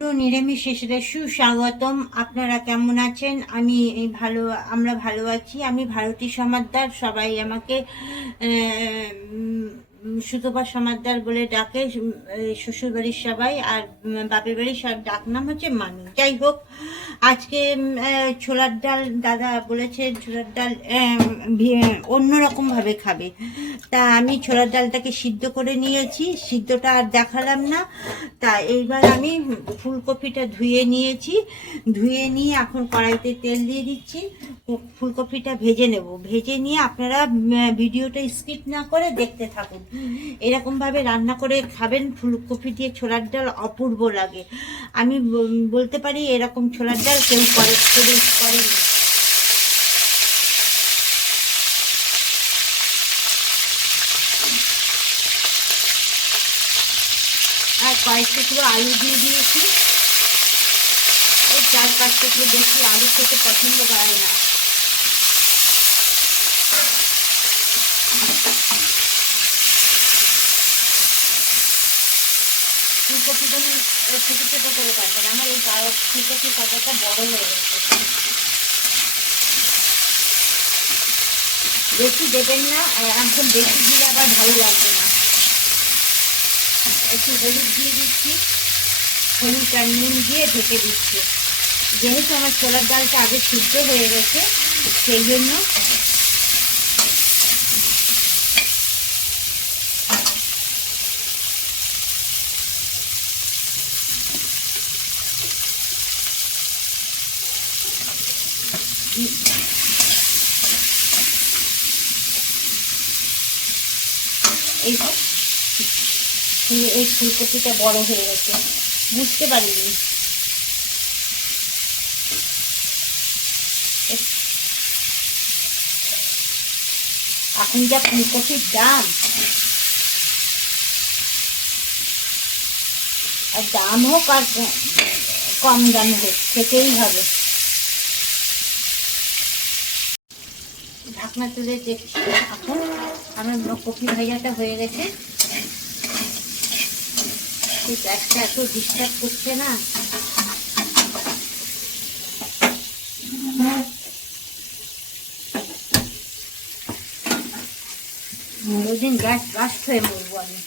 তো নিরামিষ শেষে সুস্বাগতম। আপনারা কেমন আছেন? আমরা ভালো আছি। আমি ভারতী সমাদ্দার, সবাই আমাকে সুতপা সমাদ্দার বলে ডাকে। শ্বশুর বাড়ির সবাই আর বাপের বাড়ির সব ডাক নাম হচ্ছে মানু। যাই হোক, আজকে ছোলার ডাল দাদা বলেছে ছোলার ডাল অন্যরকমভাবে খাবে, তা আমি ছোলার ডালটাকে সিদ্ধ করে নিয়েছি। সিদ্ধটা আর দেখালাম না। তা এইবার আমি ফুলকপিটা ধুয়ে নিয়েছি। ধুয়ে নিয়ে এখন কড়াইতে তেল দিয়ে দিচ্ছি। ফুলকপিটা ভেজে নেব। ভেজে নিয়ে আপনারা ভিডিওটা স্কিপ না করে দেখতে থাকুন। এরকমভাবে রান্না করে খাবেন, ফুলকপি দিয়ে ছোলার ডাল অপূর্ব লাগে। আমি বলতে পারি এরকম ছোলার ডাল কেউ করেনি। আর কয়েক টুকরো আলু দিয়ে দিয়েছি। ওই 4-5 টুকরো, বেশি আলু খেতে পছন্দ করে না। ফুলকপিটা ছোটো ছোটো করে কাটবেন। আমার এই ফুলকপির কাটাটা বড় হয়ে গেছে। বেশি দেবেন না, একদম বেশি দিলে আবার ভালো লাগবে না। একটু হলুদ দিয়ে দিচ্ছি। হলুদ আর নুন দিয়ে ঢেকে দিচ্ছি। যেহেতু আমার ছোলার ডালটা আগে সিদ্ধ হয়ে গেছে, সেই জন্য এই ফুলকপিটা বড় হয়ে গেছে, বুঝতে পারিনি। এখন যা ফুলকপির দাম, আর দাম হোক আর কম দাম হোক, খেতেই হবে। ঢাকনা তুলে দেখছি, এখন আমার কপি ভাজাটা হয়ে গেছে। এই গ্যাসটা এত ডিস্টার্ব করছে না। ওইদিন গ্যাস বাস্ট হয়ে মরবো আমি।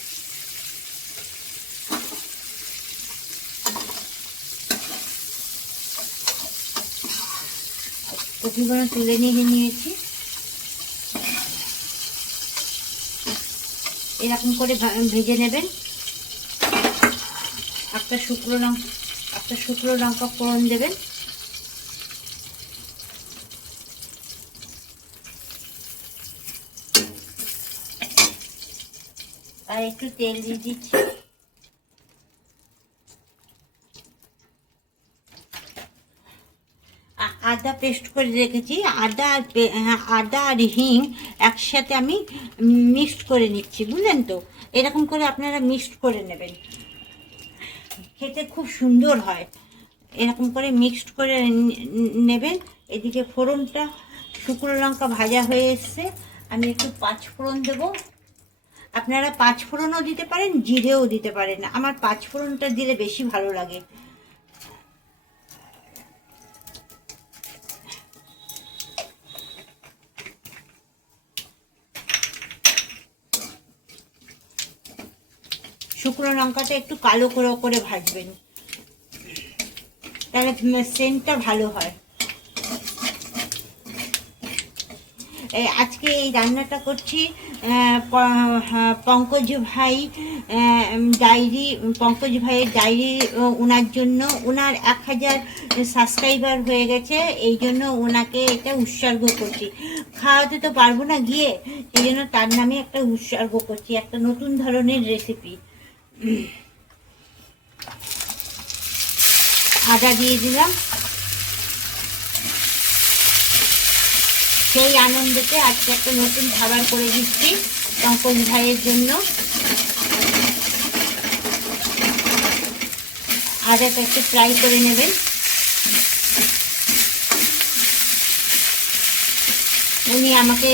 কপিগুলো তুলে নিয়েছি। এরকম করে ভেজে নেবেন। একটা শুকনো লঙ্কা ফোড়ন দেবেন। আর একটু তেল দিয়ে দিচ্ছি। আদা পেস্ট করে রেখেছি। আদা আর হিং একসাথে আমি মিক্সড করে নিচ্ছি, বুঝলেন তো? এরকম করে আপনারা মিক্সড করে নেবেন, খেতে খুব সুন্দর হয়। এরকম করে মিক্সড করে নেবেন। এদিকে ফোড়নটা, শুকনো লঙ্কা ভাজা হয়ে এসছে। আমি একটু 5 ফোড়ন দেবো। আপনারা 5 ফোড়নও দিতে পারেন, জিরেও দিতে পারেন। আমার 5 ফোড়নটা দিলে বেশি ভালো লাগে। শুকনো লঙ্কাটা একটু কালো করে ভাজবেন, তাহলে সেন্টটা ভালো হয়। আজকে এই রান্নাটা করছি পঙ্কজ ভাইয়ের ডায়েরি, ওনার জন্য। ওনার 1000 সাবস্ক্রাইবার হয়ে গেছে, এই জন্য ওনাকে এটা উৎসর্গ করছি। খাওয়াতে তো পারবো না গিয়ে, এই জন্য তার নামে একটা উৎসর্গ করছি, একটা নতুন ধরনের রেসিপি। আদা দিয়ে দিলাম। সেই আনন্দতে আজকে একটা নতুন খাবার করে দিচ্ছি পঙ্কজ ভাইয়ের জন্য। আদাটা একটু ফ্রাই করে নেবেন। উনি আমাকে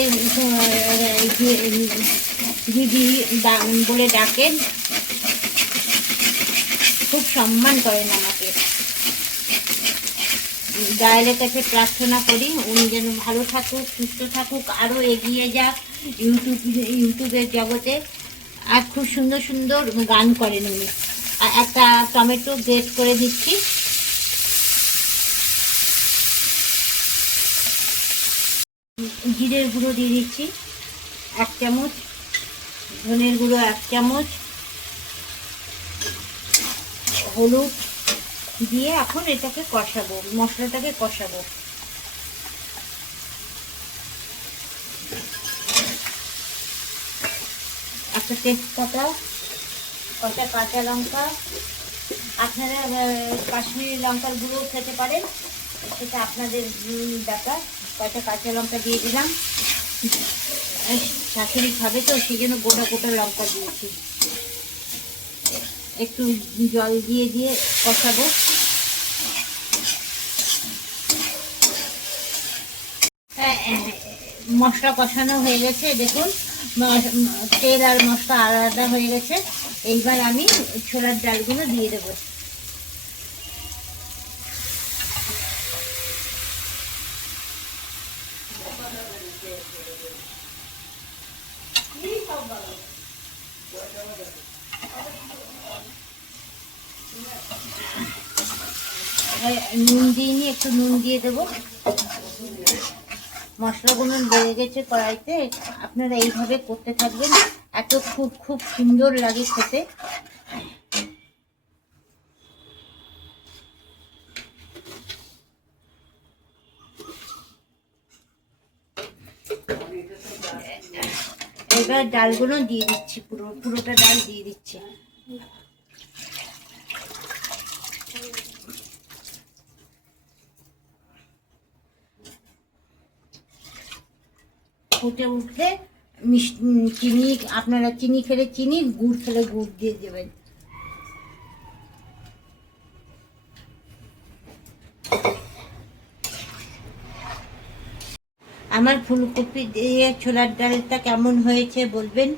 দিদি বলে ডাকেন। খুব সম্মান করেন আমাকে। দয়ালের কাছে প্রার্থনা করি উনি যেন ভালো থাকুক, সুস্থ থাকুক, আরও এগিয়ে যাক ইউটিউবের জগতে। আর খুব সুন্দর সুন্দর গান করেন উনি। আর একটা টমেটো গ্রেট করে দিচ্ছি। জিরের গুঁড়ো দিয়ে দিচ্ছি 1 চামচ, ধনের গুঁড়ো 1 চামচ, হলুদ দিয়ে এখন এটাকে কষাবো, মশলাটাকে কষাবো। একটা তেজপাতা, কটা কাঁচা লঙ্কা, আপনারা কাশ্মীরি লঙ্কার গুঁড়ো খেতে পারেন, সেটা আপনাদের ব্যাপার। কটা কাঁচা লঙ্কা দিয়ে দিলাম, শাশুড়ি খাবে তো সেই জন্য গোটা গোটা লঙ্কা দিয়েছি। একটু জল দিয়ে দিয়ে কষাবো। মশলা কষানো হয়ে গেছে, দেখুন তেল আর মশলা আলাদা হয়ে গেছে। এইবার আমি ছোলার ডালগুলো দিয়ে দেবো। নুন দিইনি, একটু নুন দিয়ে দেবো। মশলাগুলো লেগে গেছে কড়াইতে, আপনারা এইভাবে করতে থাকবেন, এত খুব খুব সুন্দর লাগে খেতে। এবার ডালগুলো দিয়ে দিচ্ছি, পুরোটা ডাল দিয়ে দিচ্ছি। ফুটে উঠলে চিনি, আপনারা চিনি খেলে চিনি, গুড় খেলে গুড় দিয়ে দেবেন। আমার ফুলকপি দিয়ে ছোলার ডালটা কেমন হয়েছে বলবেন।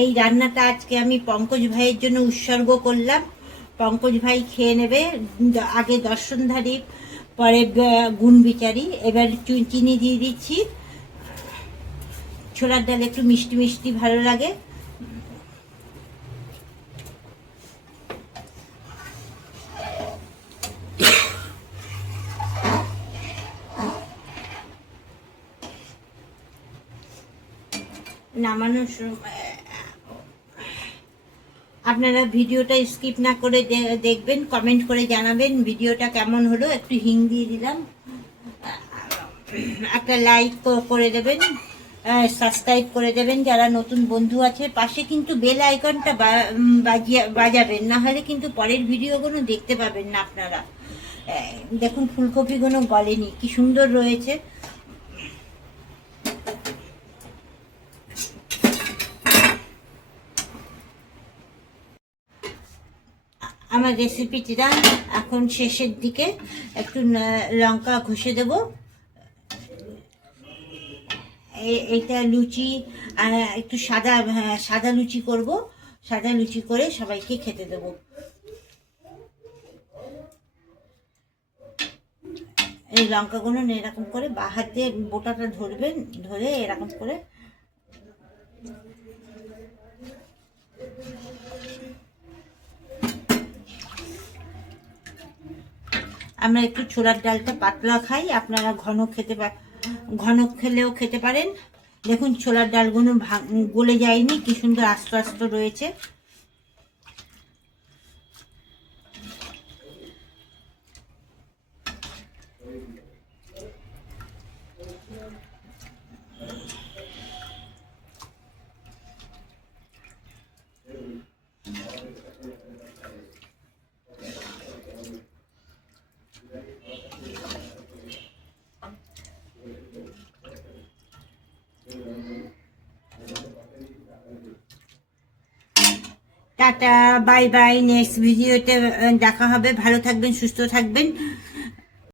এই রান্নাটা আজকে আমি পঙ্কজ ভাইয়ের জন্য উৎসর্গ করলাম। পঙ্কজ ভাই খেয়ে নেবে, আগে দর্শনধারী, পরে গুণ বিচারি। এবার চিনি দিয়ে দিচ্ছি। ছোলার ডাল একটু মিষ্টি মিষ্টি ভালো লাগে। নামানোর আপনারা ভিডিওটা স্কিপ না করে দেখবেন, কমেন্ট করে জানাবেন ভিডিওটা কেমন হলো। একটু হিং দিয়ে দিলাম, একটা লাইক করে দেবেন, সাবস্ক্রাইব করে দেবেন যারা নতুন বন্ধু আছে। পাশে কিন্তু বেল আইকনটা বাজাবেন, না হলে কিন্তু পরের ভিডিওগুলো দেখতে পাবেন না আপনারা। দেখুন ফুলকপিগুলো গলেনি, কি সুন্দর রয়েছে। আমার রেসিপিটা এখন শেষের দিকে, একটু লঙ্কা ঘষে দেব। এইটা লুচি, একটু সাদা লুচি করব, সাদা লুচি করে সবাইকে খেতে দেব। এই লঙ্কাগুলো এরকম করে বা হাত দিয়ে বোটাটা ধরবেন, ধরে এরকম করে আমরা একটু ছোলার ডালটা পাতলা খাই, আপনারা ঘন খেলেও খেতে পারেন। দেখুন ছোলার ডালগুলো গলে যায়নি, কি সুন্দর আস্ত আস্ত রয়েছে। Tata, bye bye. নেক্সট ভিডিওতে দেখা হবে। ভালো থাকবেন, সুস্থ থাকবেন।